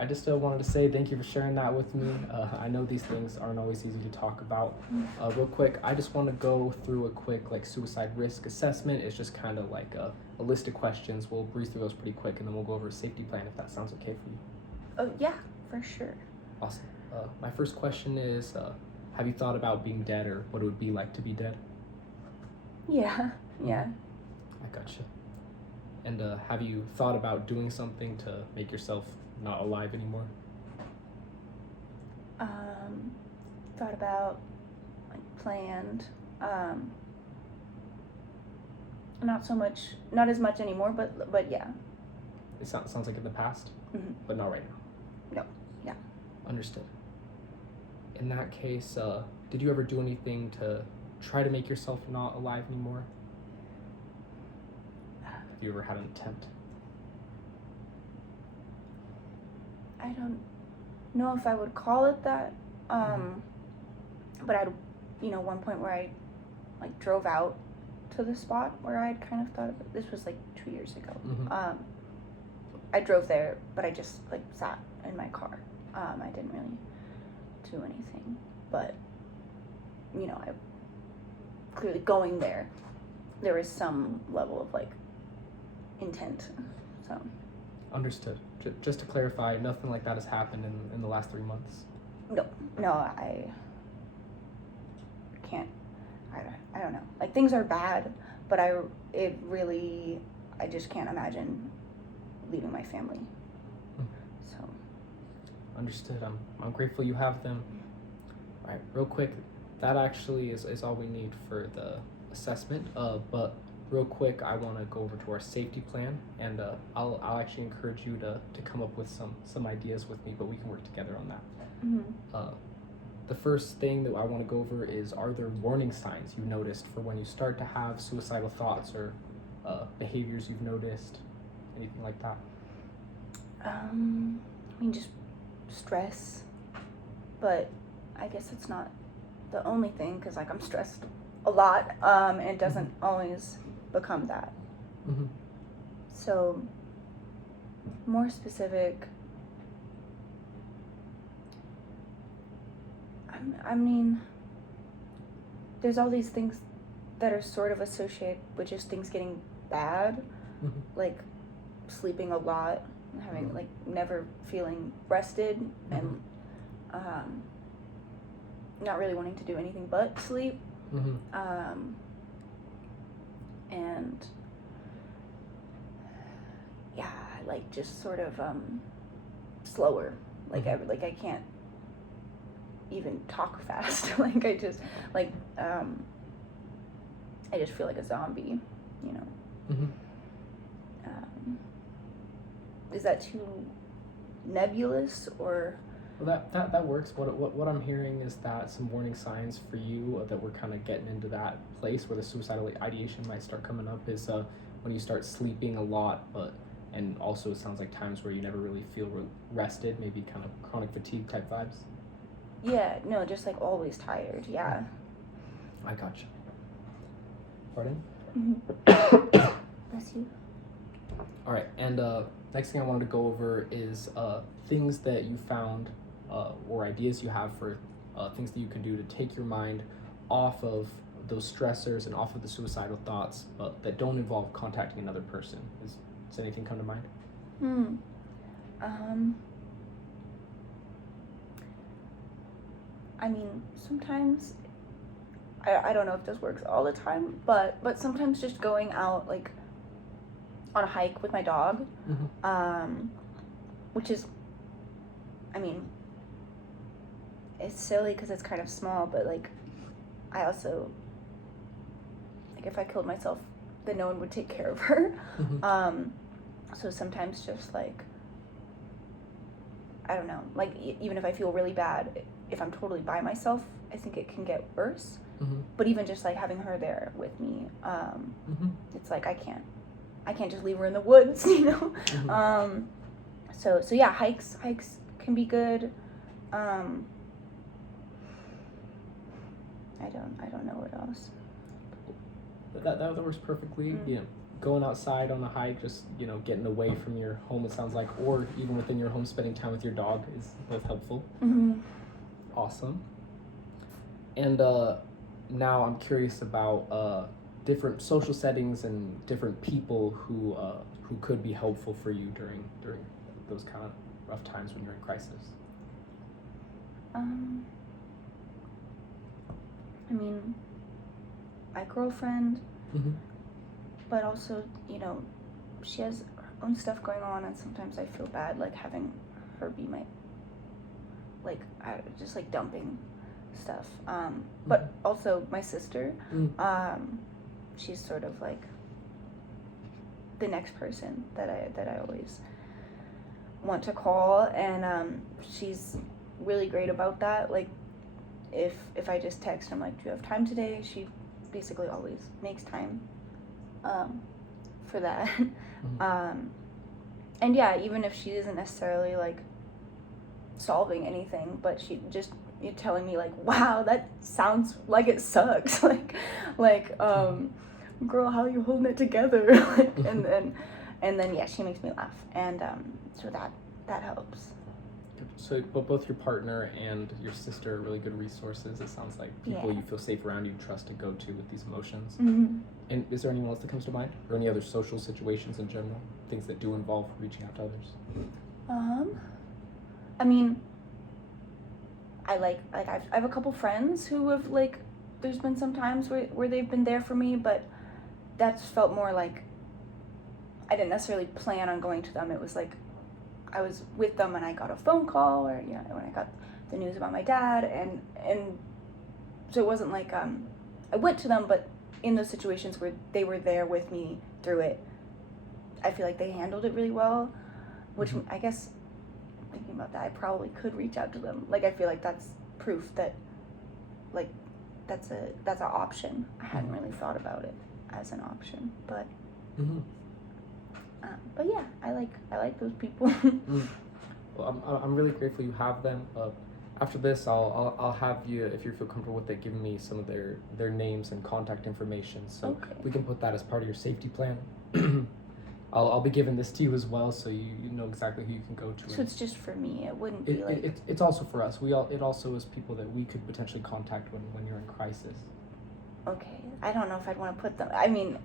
I just wanted to say thank you for sharing that with me. I know these things aren't always easy to talk about. Real quick, I just want to go through a quick suicide risk assessment. It's just kind of like a list of questions. We'll breeze through those pretty quick, and then we'll go over a safety plan if that sounds okay for you. Oh yeah, for sure. Awesome. My first question is, have you thought about being dead or what it would be like to be dead? Yeah. I gotcha. And have you thought about doing something to make yourself not alive anymore? Thought about, planned, not as much anymore, but yeah. It sounds like in the past, but not right now. No, yeah. Understood. In that case, did you ever do anything to try to make yourself not alive anymore? Have you ever had an attempt? I don't know if I would call it that, but I'd, one point where I, drove out to the spot where I'd kind of thought of it. This was 2 years ago. I drove there, but I just sat in my car. I didn't really do anything, but I clearly going there was some level of intent. So Understood. Just to clarify, nothing like that has happened in the last 3 months? No, I can't. I don't know. Things are bad, but I just can't imagine leaving my family. So. Understood. I'm grateful you have them. All right, real quick, that actually is all we need for the assessment. But real quick, I want to go over to our safety plan, and I'll actually encourage you to come up with some ideas with me, but we can work together on that. The first thing that I want to go over is, are there warning signs you've noticed for when you start to have suicidal thoughts or behaviors you've noticed, anything like that? Just stress, but I guess it's not the only thing, because I'm stressed a lot, and it doesn't always become that. So more specific, there's all these things that are sort of associated with just things getting bad, like sleeping a lot, having never feeling rested, and not really wanting to do anything but sleep. And yeah, just sort of slower. I can't even talk fast. I just feel like a zombie, Is that too nebulous, or? Well, that works. What I'm hearing is that some warning signs for you that we're kind of getting into that place where the suicidal ideation might start coming up is when you start sleeping a lot, and also it sounds like times where you never really feel rested, maybe kind of chronic fatigue type vibes. Yeah, no, just always tired. Yeah. I gotcha. Pardon? Bless you. All right, and next thing I wanted to go over is things that you found or ideas you have for things that you can do to take your mind off of those stressors and off of the suicidal thoughts, but that don't involve contacting another person. Does anything come to mind? Sometimes, I don't know if this works all the time, but sometimes just going out, on a hike with my dog, which is, it's silly because it's kind of small, but, I also, if I killed myself, then no one would take care of her. So sometimes just, I don't know, even if I feel really bad, if I'm totally by myself, I think it can get worse. But even just, having her there with me, it's I can't just leave her in the woods, So yeah, hikes can be good. I don't know what else. That works perfectly. going outside on a hike, just getting away from your home, it sounds like, or even within your home, spending time with your dog is both helpful. Awesome. And now I'm curious about different social settings and different people who could be helpful for you during those kind of rough times when you're in crisis. I mean, my girlfriend, but also, she has her own stuff going on, and sometimes I feel bad, like, having her be my, like, just, like, dumping stuff. But also my sister, she's sort of, like, the next person that I always want to call, and she's really great about that. Like, if I just text, I'm like, do you have time today? She basically always makes time for that. And yeah, even if she isn't necessarily, like, solving anything, but she just telling me, like, wow, that sounds like it sucks. like girl, how are you holding it together? and then yeah, she makes me laugh, and so that helps. So, but both your partner and your sister are really good resources. It sounds like people you feel safe around, you trust to go to with these emotions. And is there anyone else that comes to mind, or any other social situations in general, things that do involve reaching out to others? I mean, I have a couple friends who have, like, there's been some times where they've been there for me, but that's felt more like I didn't necessarily plan on going to them. It was like I was with them and I got a phone call, or when I got the news about my dad, and so it wasn't like I went to them, but in those situations where they were there with me through it, I feel like they handled it really well, which I guess, thinking about that, I probably could reach out to them. Like, I feel like that's proof that, like, that's an option. I hadn't really thought about it as an option, but yeah, I like those people. Well, I'm really grateful you have them. After this, I'll have you, if you feel comfortable with it, giving me some of their names and contact information, so we can put that as part of your safety plan. I'll be giving this to you as well, so you know exactly who you can go to. So it's just for me. It wouldn't be like. It's also for us. It also is people that we could potentially contact when you're in crisis. Okay, I don't know if I'd want to put them. I mean,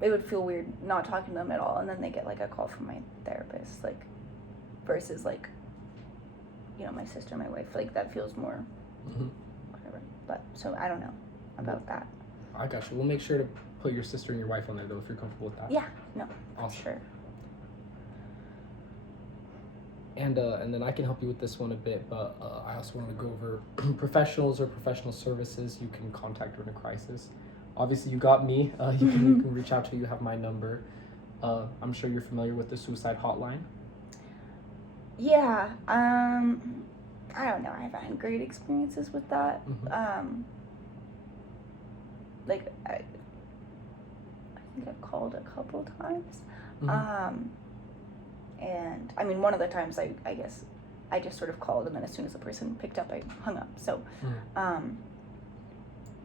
it would feel weird not talking to them at all, and then they get, like, a call from my therapist, like, versus, like, my sister, my wife. Like, that feels more whatever. But so I don't know about that. I got you. We'll make sure to put your sister and your wife on there, though, if you're comfortable with that. Yeah. No. Awesome. Sure. And then I can help you with this one a bit, but I also want to go over professionals or professional services you can contact during a crisis. Obviously, you got me. You can reach out to. You have my number. I'm sure you're familiar with the suicide hotline. Yeah. I don't know. I haven't had great experiences with that. Like, I think I've called a couple times. And I mean, one of the times I guess I just sort of called, and then as soon as the person picked up, I hung up. So,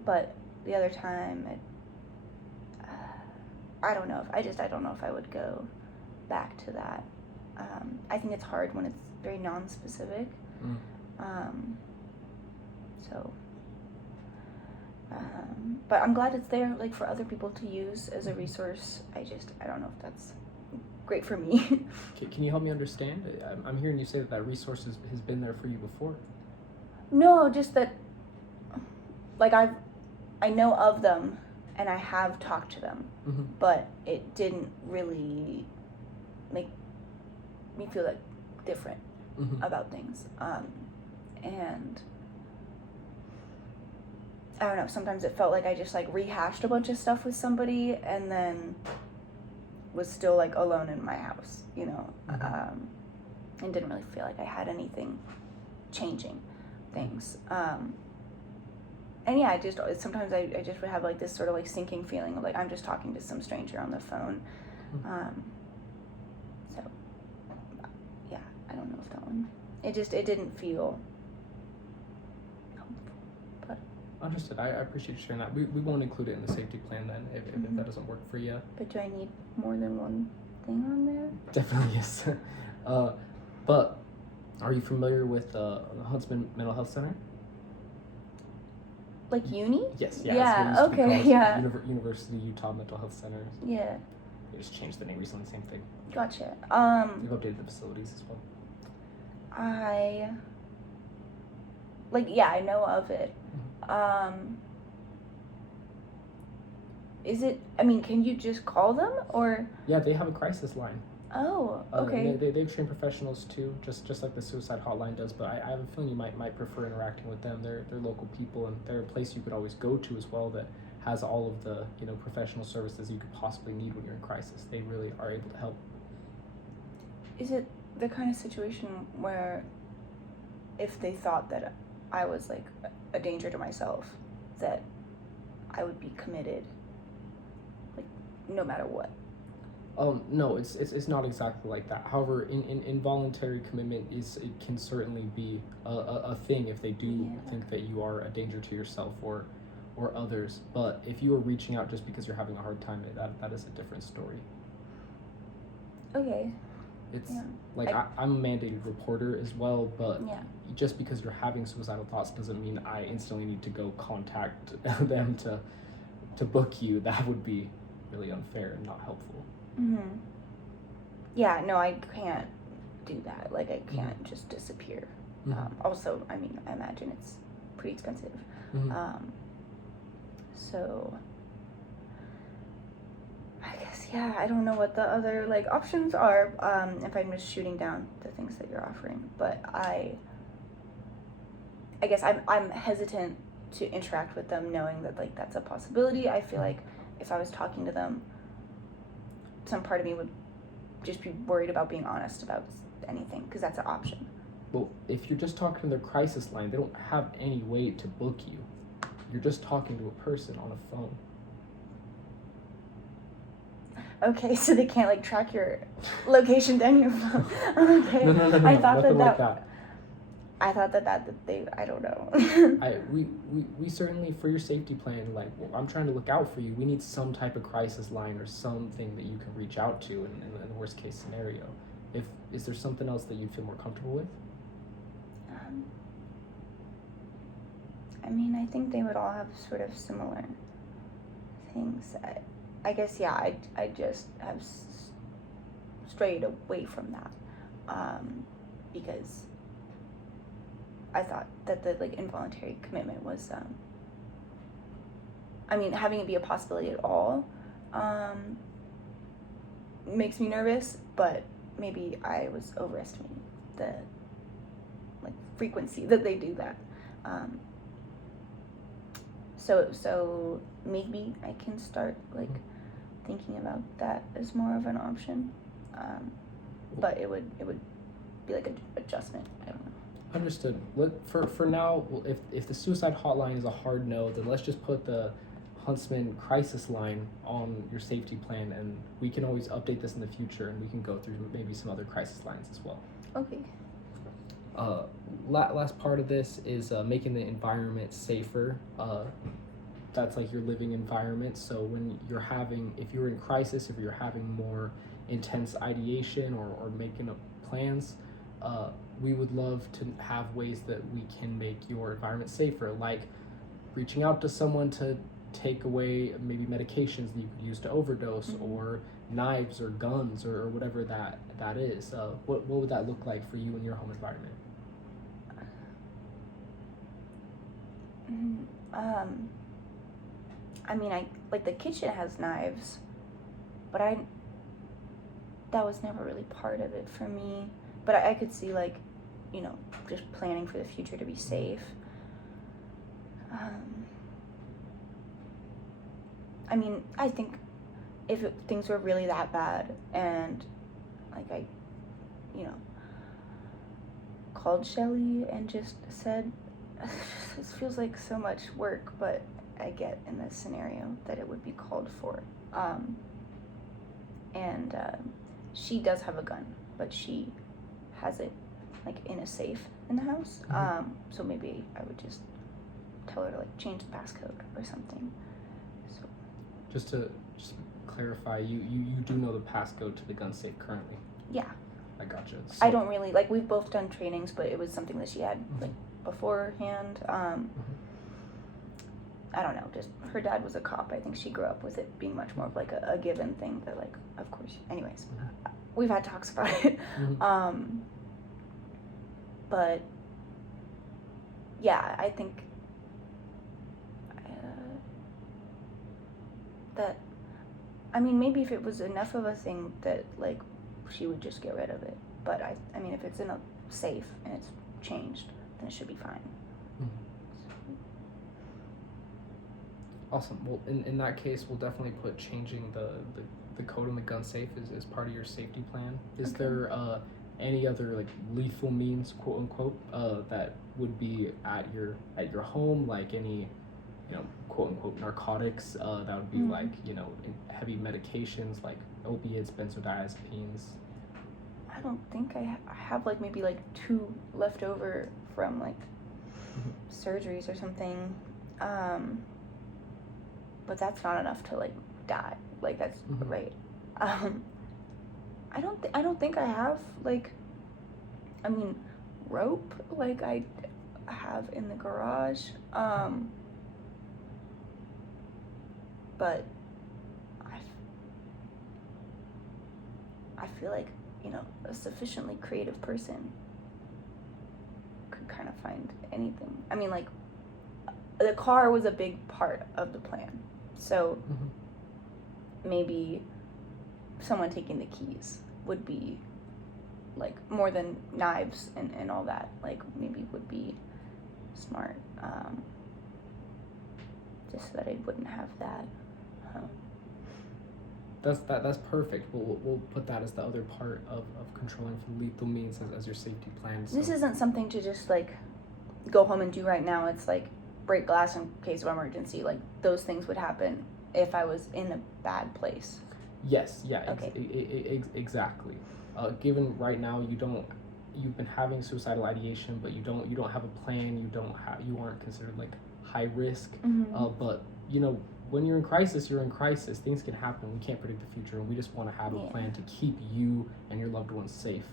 but the other time, I don't know if I don't know if I would go back to that. I think it's hard when it's very non-specific. But I'm glad it's there, like, for other people to use as a resource. I don't know if that's great for me. Can you help me understand? I'm hearing you say that resource has been there for you before. No, just that, like, I know of them and I have talked to them, but it didn't really make me feel like different about things. And I don't know, sometimes it felt like I just, like, rehashed a bunch of stuff with somebody and then was still, like, alone in my house, and didn't really feel like I had anything changing things. And yeah, sometimes I just would have, like, this sort of, like, sinking feeling of, like, I'm just talking to some stranger on the phone. So yeah, I don't know if that one, it didn't feel helpful, but. Understood. I appreciate you sharing that. We won't include it in the safety plan then if that doesn't work for you. But do I need more than one thing on there? Definitely yes. But are you familiar with the Huntsman Mental Health Center? Like uni? Yes. Yeah. It's what it used to be Okay. called. Yeah. University Utah Mental Health Center. Yeah. They just changed the name recently. Same thing. Gotcha. We've updated the facilities as well. I know of it. Is it? I mean, can you just call them or? Yeah, they have a crisis line. Oh, okay. They've trained professionals too, just like the suicide hotline does. But I have a feeling you might prefer interacting with them. They're local people, and they're a place you could always go to as well that has all of the professional services you could possibly need when you're in crisis. They really are able to help. Is it the kind of situation where if they thought that I was like a danger to myself, that I would be committed, like no matter what? No, it's not exactly like that. However, involuntary commitment it can certainly be a thing if they do think that you are a danger to yourself or others. But if you are reaching out just because you're having a hard time, that is a different story. Okay. It's like I'm a mandated reporter as well, but just because you're having suicidal thoughts doesn't mean I instantly need to go contact them to book you. That would be really unfair and not helpful. Mm-hmm. Yeah, no, I can't do that. Like, I can't just disappear. Mm-hmm. Also, I mean, I imagine it's pretty expensive. Mm-hmm. So, I guess, I don't know what the other, like, options are, if I'm just shooting down the things that you're offering. But I guess I'm hesitant to interact with them knowing that, like, that's a possibility. I feel like if I was talking to them, some part of me would just be worried about being honest about anything, because that's an option. Well, if you're just talking to their crisis line, they don't have any way to book you. You're just talking to a person on a phone. Okay, so they can't, like, track your location down your phone. Okay. No. I thought nothing like that. I thought that they, I don't know. We certainly, for your safety plan, like, I'm trying to look out for you. We need some type of crisis line or something that you can reach out to in the worst case scenario. Is there something else that you'd feel more comfortable with? I mean, I think they would all have sort of similar things. I guess, I just have strayed away from that, because I thought that the, like, involuntary commitment was, I mean, having it be a possibility at all, makes me nervous, but maybe I was overestimating the, like, frequency that they do that. So maybe I can start, like, thinking about that as more of an option, but it would be like an adjustment. I don't know. Understood. For now, if the suicide hotline is a hard no, then let's just put the Huntsman crisis line on your safety plan, and we can always update this in the future, and we can go through maybe some other crisis lines as well. Okay. Last part of this is making the environment safer. That's like your living environment. So when if you're in crisis, if you're having more intense ideation or making up plans, we would love to have ways that we can make your environment safer, like reaching out to someone to take away maybe medications that you could use to overdose, or knives or guns or whatever that is. What would that look like for you in your home environment? I mean, like, the kitchen has knives, but that was never really part of it for me. But I could see, like, just planning for the future to be safe. I mean, I think if things were really that bad and, like, I, called Shelly and just said, this feels like so much work, but I get in this scenario that it would be called for. And she does have a gun, but she has it, like, in a safe in the house. So maybe I would just tell her to like change the passcode or something. So Just clarify, you do know the passcode to the gun safe currently. yeah, I gotcha. I don't really like. We've both done trainings, but it was something that she had like beforehand. I don't know. Just her dad was a cop. I think she grew up with it being much more of like a given thing. That like, of course. Anyways, we've had talks about it. But yeah, I think that, I mean, maybe if it was enough of a thing that like she would just get rid of it. But I mean, if it's in a safe and it's changed, then it should be fine. Awesome. Well, in that case, we'll definitely put changing the code in the gun safe as part of your safety plan. Is there any other like lethal means, quote unquote, that would be at your home, like any, quote unquote narcotics that would be like, heavy medications like opiates, benzodiazepines? I don't think I have like maybe like 2 left over from like surgeries or something. But that's not enough to like die. Like that's right. I don't think I have like, I mean, rope like I have in the garage. But I feel like, a sufficiently creative person could kind of find anything. I mean, like, the car was a big part of the plan. So maybe someone taking the keys would be, like, more than knives and all that. Like, maybe would be smart. Just so that I wouldn't have that. That's perfect. We'll put that as the other part of controlling for lethal means as your safety plan. So. This isn't something to just like go home and do right now. It's like break glass in case of emergency. Like those things would happen if I was in a bad place. Yes. Yeah. Okay. Exactly. Given right now you've been having suicidal ideation, but you don't have a plan. You aren't considered like high risk. But when you're in crisis, you're in crisis. Things can happen. We can't predict the future, and we just want to have a plan to keep you and your loved ones safe.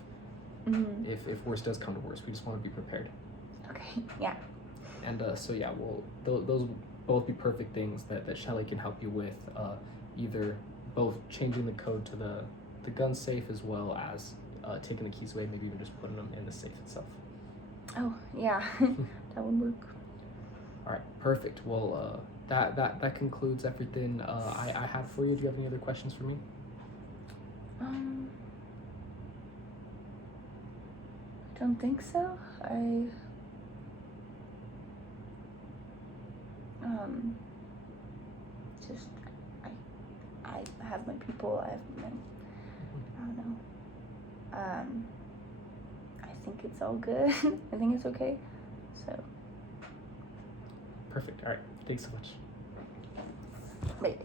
If worse does come to worse, we just want to be prepared. Okay. Yeah. And so yeah, well, those will both be perfect things that Shelly can help you with. Either both changing the code to the gun safe as well as taking the keys away, maybe even just putting them in the safe itself. Oh yeah, that would work. All right, perfect. Well, that concludes everything I had for you. Do you have any other questions for me? I don't think so. Just I have my people. I don't know. I think it's all good. I think it's okay. So. Perfect. All right. Thanks so much. Wait.